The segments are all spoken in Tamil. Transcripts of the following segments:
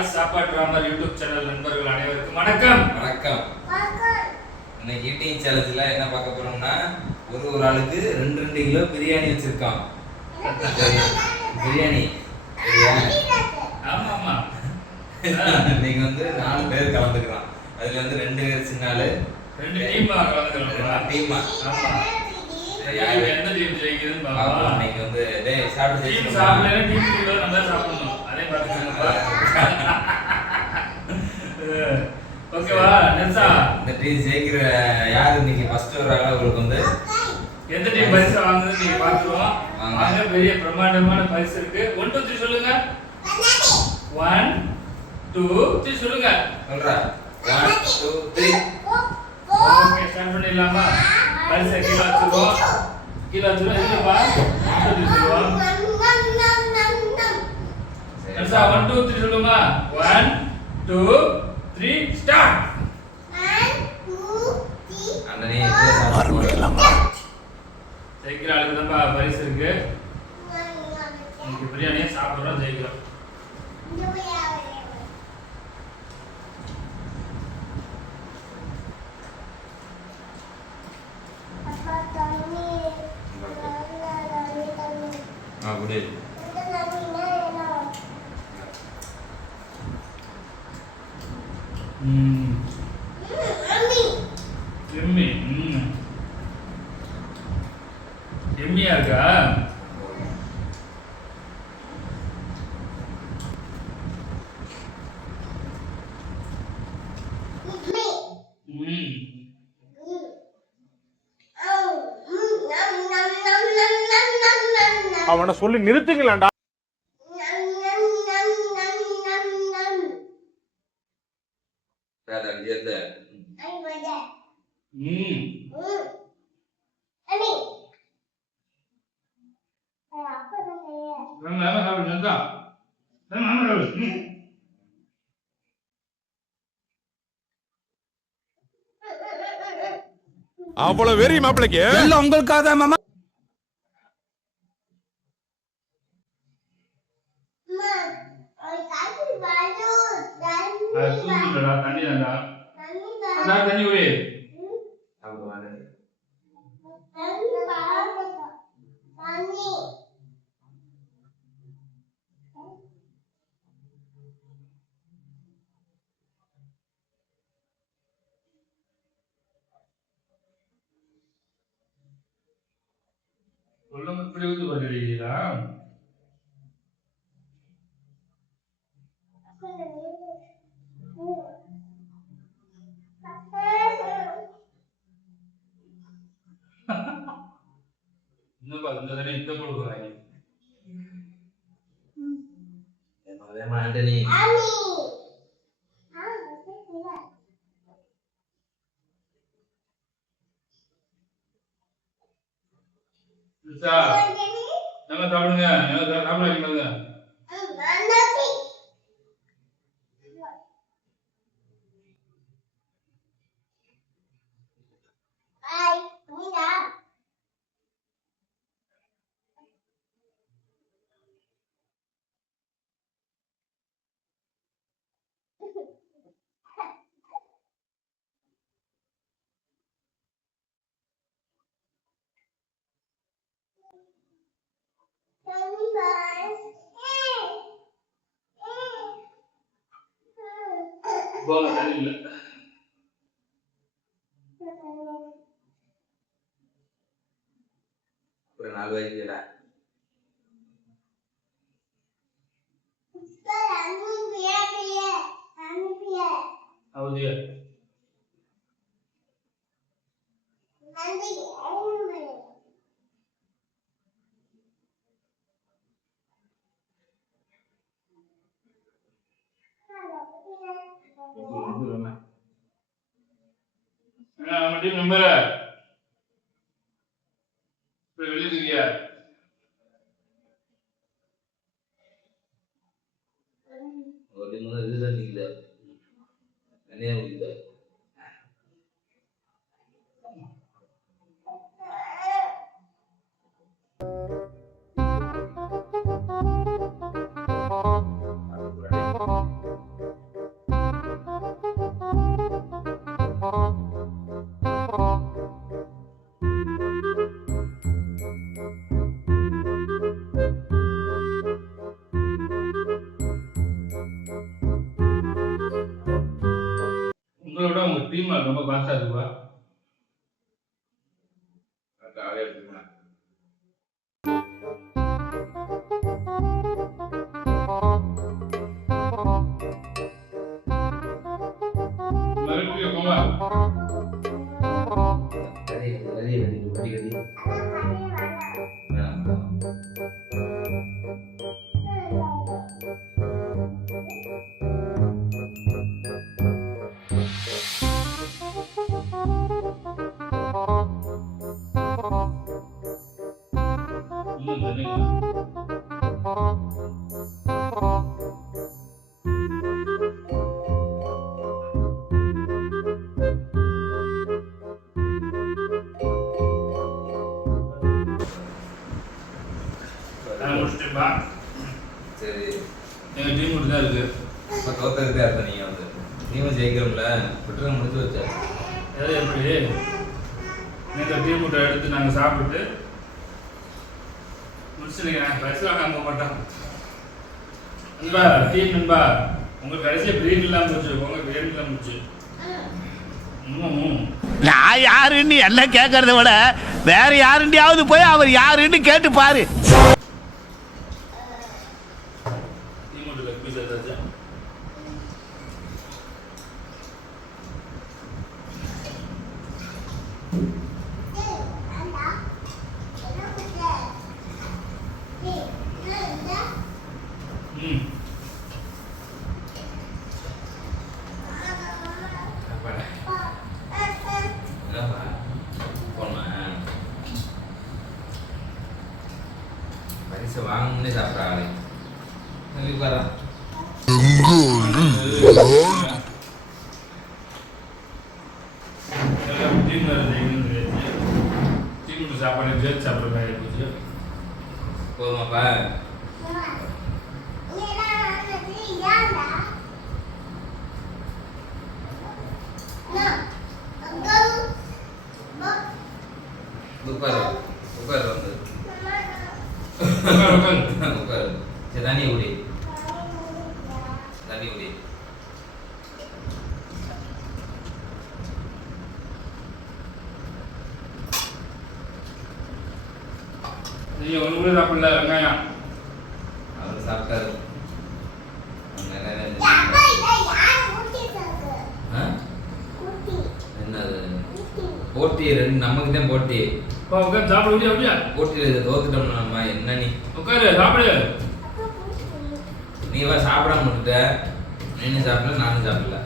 வாய்ஸ் சாப்பாடு ராமர் யூடியூப் சேனல் நண்பர்கள் அனைவருக்கும் வணக்கம். வணக்கம். இன்னைக்கு ஈட்டிங் சேலஞ்சில் என்ன பார்க்க போறோம்னா ஒரு ஆளுக்கு 2 கிலோ பிரியாணி வச்சிருக்கோம். பிரியாணி ஆமா ஆமா. இன்னைக்கு வந்து 4 பேர் கலந்துக்கிறோம். அதுல வந்து 2 பேர் சின்ன ஆளு, 2 டீமா கலந்துக்கிறோம். டீமா. ஆமா. யார் எந்த டீம் ஜெயிக்குதுன்னு பாப்போம். இன்னைக்கு வந்து டேய் சாப்பிட்டு டீம் சாப்பிடல டீம் கிலோ நம்ம சாப்பிடணும். அதே பாத்துக்கோங்க. ஓகேவா நென்சா? இந்த டீம் ஜெயிக்கிற யார் இன்னைக்கு ஃபர்ஸ்ட் வராங்களோ அவங்களுக்கு வந்து எந்த டீம் பரிசு வாங்குதுன்னு நீங்க பாத்துருவோம். வாங்க, பெரிய பிரம்மாண்டமான பரிசு இருக்கு. 1 2 3 சொல்லுங்க. 1 2 3 சொல்லுங்க. சொல்றா. 1 2 3. ஓகே, ஸ்டார்ட் பண்ணிடலாமா? பரிசு கீழ வச்சுருவோம். கீழ வச்சுருவோம். இல்லப்பா 1 2 3 சொல்லுவோம். நென்சா 1 2 3 சொல்லுமா? 1 2 3 ஸ்டார்ட். 1 2 3 அண்ணனே ஆரம்பிக்கலாமா? ஜெயிக்கிற ஆளுக்கு தான் பரிசு இருக்கு. இன்னைக்கு பிரியாணியை சாப்பிடுறோம், ஜெயிக்கிறோம். குட். எம்மி. எம்மியா இருக்கா? அவனை சொல்லி நிறுத்துங்களேன்டா. அவ்வளவு வெறி மாப்பிளைக்கு எல்லாம் உங்களுக்காக தான் மாமா. தண்ணி தான்டா. அதான் தண்ணி குடி. சொல்லுங்க, இப்படி ஊத்து பண்ணுறீங்களா? இன்னும் இந்த தண்ணி இந்த கொடுக்குறாங்க. ஆண்டனி நல்லா சாப்பிடுங்க. சாப்பிடாதீங்க. போல தண்ணி இல்லை. ஒரு 4 வயசுல அவதியா டீம் நம்பர் வெளியிருக்கியா? ஒரு இதுதான் நிக்குது. தனியா நிக்குது. உங்களோட உங்க டீம் ரொம்ப பாசா இருக்குவா. ஜாலியா இருக்குங்களா? மறுபடியும் போங்க. இன்னும் தண்ணிங்களா? நான் முடிச்சிட்டேன்பா. சரி எங்க டீம் மட்டும் தான் இருக்கு. இப்போ தோத்ததுக்கு அர்த்தம் நீங்கள் வந்து நீங்களும் ஜெயிக்கிறோம்ல விட்டுருங்க முடிச்சு வச்சா எது எப்படி எங்க டீம் மட்டும் எடுத்து நாங்கள் சாப்பிட்டு முடிச்சுடுங்க. பரிசு வாங்க அங்கே மாட்டோம். நண்பா டீம் நண்பா உங்களுக்கு கடைசியாக பிரியாணி இல்லாமல் போச்சு. உங்க பிரியாணி இல்லாமல் போச்சு. நான் யாருன்னு என்ன கேட்கறத விட வேற யாருண்டியாவது போய் அவர் யாருன்னு கேட்டு பாரு. டீம் மட்டும் லெக் பீஸ் ஏதாச்சு ம் என்னப்பா போமா பரிசு வாங்கணும்னே சாப்பிட்ற ஆளு சொல்லி பாரா டீம் சாப்பாடு ஜெயிச்சு சாப்பிட்ற மாதிரி போச்சு. போதுமாப்பா உட்காரு உட்காரு வந்து உட்காரு சரி தண்ணி குடி தண்ணி குடி நீங்க ஒன்று கூட சாப்பிடல வெங்காயம். அவர் சாப்பிட்டாரு என்னது போட்டி ரெண்டு நமக்கு தான் போட்டி உட்காந்து சாப்பிட முடியும் அப்படியா? போட்டியில் தோத்துட்டோம்னா நம்ம என்ன நீ உட்காரு சாப்பிடு. நீ வா சாப்பிடாம விட்டுட்ட நீனும் சாப்பிடல நானும் சாப்பிடல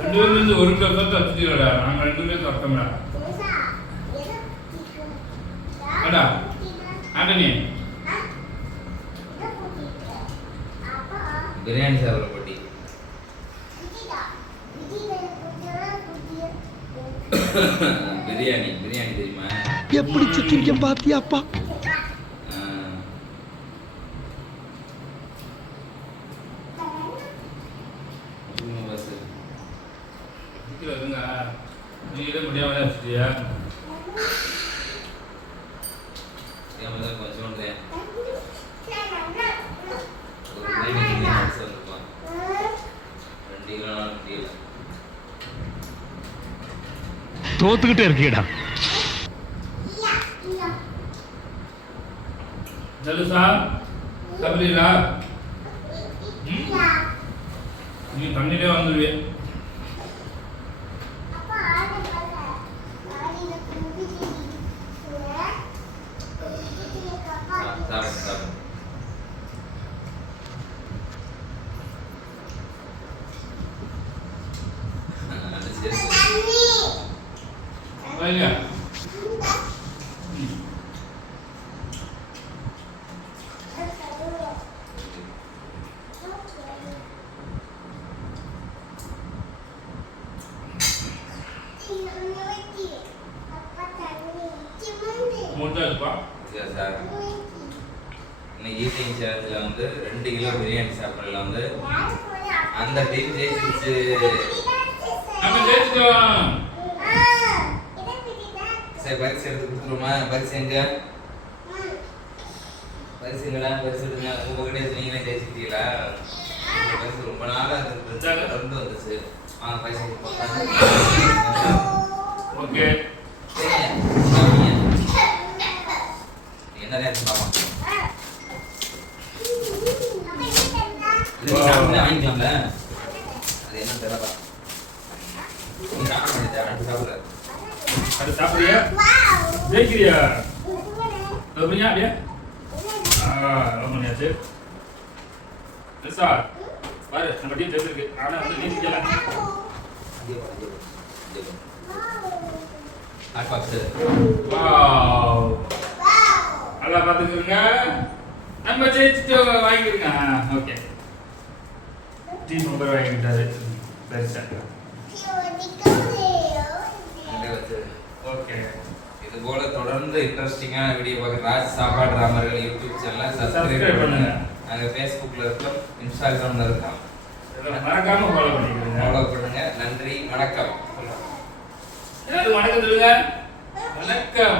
ரெண்டு பேரும் இருந்து ஒரு கிலோ தான் தச்சுடா. நாங்கள் ரெண்டு பேரும் சாப்பிட்டோம்டா. அடா ஆண்டனி பிரியாணி சாப்பிட்ற போட்டி பிரியாணி பிரியாணி தெரியுமா எப்படி சுற்றிக்க பாத்தியாப்பா. பஸ் இருங்க நீங்களே முடியாம தான் வச்சுட்டியா? ஏமாதான் கொஞ்சம் ஒரு பிரியாணி வந்துருப்பான் 2 கிலோ முடியல தோத்துக்கிட்டே இருக்கீடா. ஜலுசா சாப்பிடலா? நீ தண்ணிலே வந்துடுவே. சாப்பிடு சாப்பிடு வாங்க மூட்டாச்சுப்பா. சார் இன்னைக்கு ஈட்டிங் சேலத்தில் வந்து 2 கிலோ பிரியாணி சாப்பிடல வந்து அந்த டீம் ஜெயிச்சிருச்சு. நம்ம ஜெயிச்சிட்டோம். சரி பரிசு எடுத்து கொடுத்துருமா? பரிசு எங்க? பரிசுங்களா? பரிசு எடுங்க. உங்ககிட்ட நீங்களே ஜெயிச்சிட்டீங்களா? பரிசு ரொம்ப நாளா இருந்து வந்துச்சு. பரிசு ஓகே. என்ன நேரம் பாப்பா? Wow. வாங்கிக்கலாம்ல? அது என்ன தெரியல. நீ சாப்பிட மாட்டியா? சாப்பிட. அது சாப்பிடுறியா? ஜெயிக்கிறியா? அப்படியா அப்படியா? பண்ணியாச்சு. சார் பாரு நம்ம டீம் ஜெயிச்சிருக்கு. ஆனா வந்து நீ ஜெயிக்கல. வாவ். நல்லா பாத்துக்கங்க. நம்ம ஜெயிச்சிட்டு வாங்கிருங்க. ஓகே. டீம் மெம்பர் வாங்கிட்டாரு. பெருசா. ஓகே. இது போல தொடர்ந்து இன்ட்ரெஸ்டிங்கான வீடியோ பார்க்க ராஜ் சாப்பாடு ராமர்கள் யூடியூப் சேனலை சப்ஸ்கிரைப் பண்ணுங்க. நாங்கள் ஃபேஸ்புக்கில் இருக்கோம், இன்ஸ்டாகிராமில் இருக்கோம். மறக்காம ஃபாலோ பண்ணிக்கிறீங்க. ஃபாலோ பண்ணுங்க. நன்றி, வணக்கம். வணக்கம் சொல்லுங்க. வணக்கம்.